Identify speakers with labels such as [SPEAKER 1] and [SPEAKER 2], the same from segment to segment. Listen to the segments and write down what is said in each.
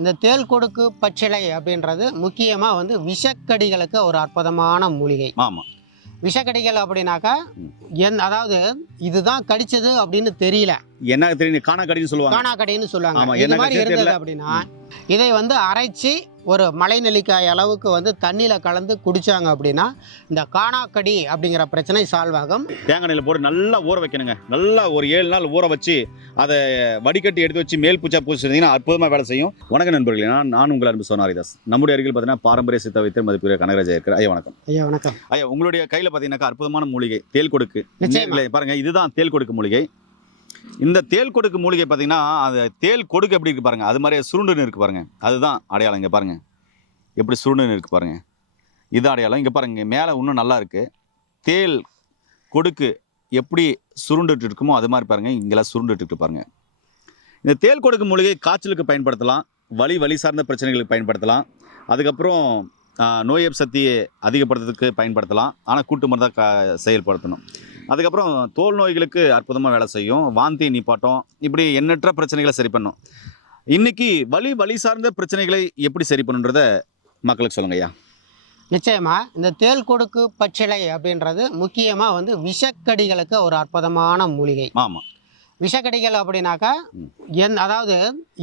[SPEAKER 1] இந்த தேல் கொடுக்கு பச்சிலை அப்படின்றது முக்கியமாக வந்து விஷக்கடிகளுக்கு ஒரு அற்புதமான மூலிகை.
[SPEAKER 2] ஆமா.
[SPEAKER 1] விஷக்கடிகள் அப்படின்னாக்கா என் அதாவது இதுதான் கடிச்சது அப்படின்னு தெரியல.
[SPEAKER 2] என்ன தெரியும்? காணாக்கடின்னு சொல்லுவாங்க.
[SPEAKER 1] காணாக்கடின்னு சொல்லுவாங்க.
[SPEAKER 2] என்ன
[SPEAKER 1] மாதிரி இருந்தது. அப்படின்னா இதை வந்து அரைச்சி ஒரு மலை நெல்லிக்காய் அளவுக்கு வந்து தண்ணியில் கலந்து குடிச்சாங்க அப்படின்னா இந்த காணாக்கடி அப்படிங்கிற பிரச்சனை சால்வ் ஆகும்.
[SPEAKER 2] தேங்காய் போட்டு நல்லா ஊற வைக்கணுங்க. நல்லா ஒரு ஏழு நாள் ஊற வச்சு அதை வடிகட்டி எடுத்து வச்சு மேல் பூச்சா பூச்சிருந்தீங்கன்னா அற்புதமாக வேலை செய்யும். வணக்கம் நண்பர்களே நான் நான் உங்கள் அன்பு சோனாரிதாஸ் நம்முடைய அருகில் பார்த்தீங்கன்னா பாரம்பரிய சித்த வைத்தியர் மதிப்புரிய கனகராஜா இருக்கிற ஐயா வணக்கம்.
[SPEAKER 1] ஐயா வணக்கம்.
[SPEAKER 2] ஐயா உங்களுடைய கையில் பார்த்தீங்கன்னாக்கா அற்புதமான மூலிகை தேல் கொடுக்கு.
[SPEAKER 1] நிச்சயமா.
[SPEAKER 2] நேர்களே, பாருங்க இதுதான் தேல் கொடுக்கு மூலிகை. இந்த தேல் கொடுக்கு மூலிகை பார்த்தீங்கன்னா அந்த தேல் கொடுக்கு எப்படி இருக்கு பாருங்க. அது மாதிரியே சுருண்டுன்னு இருக்கு பாருங்க. அதுதான் அடையாளம் இங்கே பாருங்க. எப்படி சுருண்டுன்னு இருக்கு பாருங்க. இது அடையாளம். இங்கே பாருங்க மேலே இன்னும் நல்லா இருக்கு. தேல் கொடுக்கு எப்படி சுருண்டுட்டு இருக்குமோ அது மாதிரி பாருங்க. இங்கெல்லாம் சுருண்டுட்டு பாருங்கள் பாருங்க. இந்த தேல் கொடுக்கு மூலிகை காய்ச்சலுக்கு பயன்படுத்தலாம். வலி வலி சார்ந்த பிரச்சனைகளுக்கு பயன்படுத்தலாம். அதுக்கப்புறம் நோய் சக்தியை அதிகப்படுத்துறதுக்கு பயன்படுத்தலாம். ஆனால் கூட்டு மருந்தாக க செயல்படுத்தணும். அதுக்கப்புறம் தோல் நோய்களுக்கு அற்புதமாக வேலை செய்யும். வாந்தி நிப்பாட்டம் இப்படி எண்ணற்ற பிரச்சனைகளை சரி பண்ணும். இன்னைக்கு வலி வலி சார்ந்த பிரச்சனைகளை எப்படி சரி பண்ணுன்றத மக்களுக்கு சொல்லுங்க ஐயா.
[SPEAKER 1] நிச்சயமா இந்த தேல் கொடுக்கு பச்சிலை அப்படின்றது முக்கியமாக வந்து விஷக்கடிகளுக்கு ஒரு அற்புதமான மூலிகை.
[SPEAKER 2] ஆமாம்
[SPEAKER 1] விஷக்கடிகள் அப்படின்னாக்கா. என் அதாவது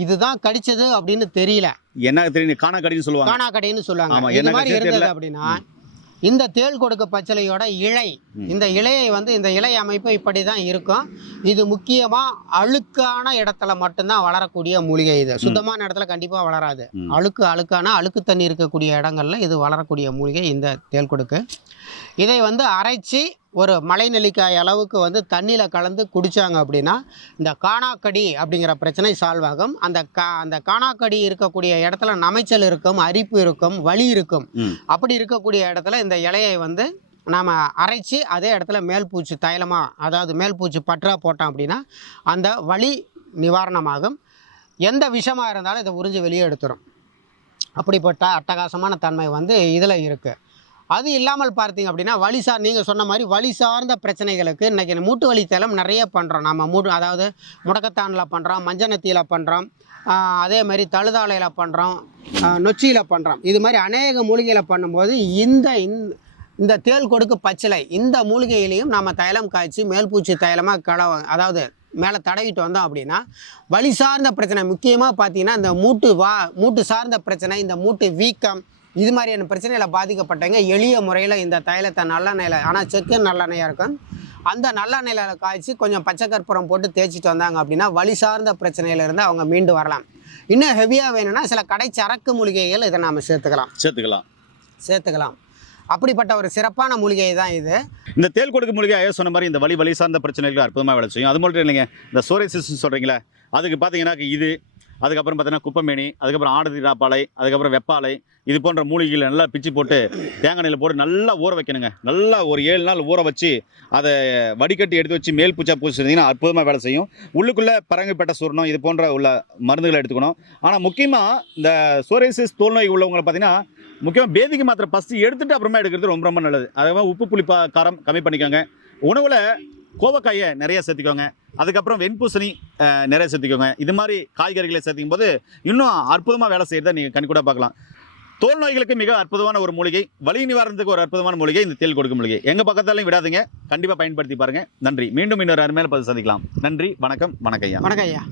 [SPEAKER 1] இதுதான் கடிச்சது அப்படின்னு தெரியல.
[SPEAKER 2] என்ன தெரியும்? காணாக்கடின்னு சொல்லுவாங்க.
[SPEAKER 1] காணாக்கடின்னு
[SPEAKER 2] ஆமா,
[SPEAKER 1] சொல்லுவாங்க
[SPEAKER 2] என்ன
[SPEAKER 1] மாதிரி இருந்தது. அப்படின்னா இந்த தேள் கொடுக்க பச்சிலையோட இலை. இந்த இலையை வந்து இந்த இலை அமைப்பு இப்படி தான் இருக்கும். இது முக்கியமாக அழுக்கான இடத்துல மட்டும்தான் வளரக்கூடிய மூலிகை இது. சுத்தமான இடத்துல கண்டிப்பாக வளராது. அழுக்கு அழுக்கான அழுக்கு தண்ணி இருக்கக்கூடிய இடங்கள்ல இது வளரக்கூடிய மூலிகை இந்த தேள் கொடுக்கு. இதை வந்து அரைச்சி ஒரு மலை நெல்லிக்காய் அளவுக்கு வந்து தண்ணியில் கலந்து குடித்தாங்க அப்படின்னா இந்த காணாக்கடி அப்படிங்கிற பிரச்சனை சால்வ் ஆகும். அந்த கா அந்த காணாக்கடி இருக்கக்கூடிய இடத்துல நமைச்சல் இருக்கும் அரிப்பு இருக்கும் வலி இருக்கும். அப்படி இருக்கக்கூடிய இடத்துல இந்த இலையை வந்து நாம் அரைச்சி அதே இடத்துல மேல் பூச்சி தைலமாக அதாவது மேல் பூச்சி பற்றா போட்டோம் அப்படின்னா அந்த வலி நிவாரணமாகும். எந்த விஷமாக இருந்தாலும் இதை உறிஞ்சி வெளியே எடுத்துரும். அப்படிப்பட்ட அட்டகாசமான தன்மை வந்து இதில் இருக்குது அது இல்லாமல் பார்த்தீங்க அப்படின்னா வழி சார் நீங்கள் சொன்ன மாதிரி வலி சார்ந்த பிரச்சனைகளுக்கு இன்றைக்கி மூட்டு வலி தைலம் நிறைய பண்ணுறோம் நம்ம மூட்டு அதாவது முடக்கத்தானில் பண்ணுறோம் மஞ்சனத்தியில் பண்ணுறோம் அதே மாதிரி தழுதாலையில் பண்ணுறோம் நொச்சியில் பண்ணுறோம் இது மாதிரி அநேக மூலிகையில் பண்ணும்போது இந்த இந்த- இந்த தேள் கொடுக்கு பச்சிலை இந்த மூலிகையிலையும் நம்ம தைலம் காய்ச்சி மேல்பூச்சி தைலமாக கலவ அதாவது மேலே தடவிட்டு வந்தோம் அப்படின்னா வலி சார்ந்த பிரச்சனை முக்கியமாக பார்த்தீங்கன்னா இந்த மூட்டு வா மூட்டு சார்ந்த பிரச்சனை இந்த மூட்டு வீக்கம் இது மாதிரியான பிரச்சனையில் பாதிக்கப்பட்டவங்க எளிய முறையில் இந்த தைலத்தை நல்லெண்ணெயில் ஆனால் செக்கு நல்லெண்ணெயாக இருக்கும். அந்த நல்லெண்ணெயில் காய்ச்சி கொஞ்சம் பச்சை கற்பூரம் போட்டு தேய்ச்சிட்டு வந்தாங்க அப்படின்னா வலி சார்ந்த பிரச்சனையிலிருந்து அவங்க மீண்டு வரலாம். இன்னும் ஹெவியாக வேணும்னா சில கடை சரக்கு மூலிகைகள் இதை நாம் சேர்த்துக்கலாம்.
[SPEAKER 2] சேர்த்துக்கலாம்.
[SPEAKER 1] சேர்த்துக்கலாம். அப்படிப்பட்ட ஒரு சிறப்பான மூலிகை தான் இது.
[SPEAKER 2] இந்த தேல் கொடுக்கு மூலிகை ஐயா சொன்ன மாதிரி இந்த வலி வலி சார்ந்த பிரச்சனைகள் அற்புதமாக வேலை செய்யும். அது மட்டும் இல்லைங்க இந்த சோரைசிஸ் சொல்கிறீங்களே அதுக்கு பார்த்தீங்கன்னா இது அதுக்கப்புறம் பார்த்தீங்கன்னா குப்பமேனி அதுக்கப்புறம் ஆடுதிராப்பாலை அதுக்கப்புறம் வெப்பாலை இது போன்ற மூலிகைகளை நல்லா பிச்சு போட்டு தேங்காய் எண்ணெயில் போட்டு நல்லா ஊற வைக்கணுங்க. நல்லா ஒரு ஏழு நாள் ஊற வச்சு அதை வடிகட்டி எடுத்து வச்சு மேல் பூச்சா பூச்சிருந்தீங்கன்னா அற்புதமாக வேலை செய்யும். உள்ளுக்குள்ளே பரங்கிப்பட்ட சூரணம் இது போன்ற உள்ள மருந்துகளை எடுத்துக்கணும். ஆனால் முக்கியமாக இந்த சோரைசிஸ் தோல் நோய் உள்ளவங்களை பார்த்தீங்கன்னா முக்கியமாக பேதிக்கு மாத்திரை ஃபஸ்ட்டு எடுத்துகிட்டு அப்புறமா எடுக்கிறது ரொம்ப ரொம்ப நல்லது. அதே மாதிரி உப்பு புளிப்பா காரம் கம்மி பண்ணிக்கோங்க. உணவில் கோவக்காயை நிறைய சேர்த்துக்கோங்க. அதுக்கப்புறம் வெண்பூசணி நிறைய சேர்த்துக்கோங்க. இது மாதிரி காய்கறிகளை சேர்த்துக்கும் போது இன்னும் அற்புதமாக வேலை செய்கிறத நீங்கள் கண்கூட பார்க்கலாம். தோல் நோய்களுக்கு மிக அற்புதமான ஒரு மூலிகை வலி நிவாரணத்துக்கு ஒரு அற்புதமான மூலிகை இந்த தேல் கொடுக்கும் மூலிகை. எங்கள் பக்கத்தாலையும் விடாதீங்க. கண்டிப்பாக பயன்படுத்தி பாருங்கள் நன்றி. மீண்டும் இன்னொரு அருமையில் பதிவு சந்திக்கலாம். நன்றி. வணக்கம். வணக்கம் ஐயா.
[SPEAKER 1] வணக்கம் ஐயா.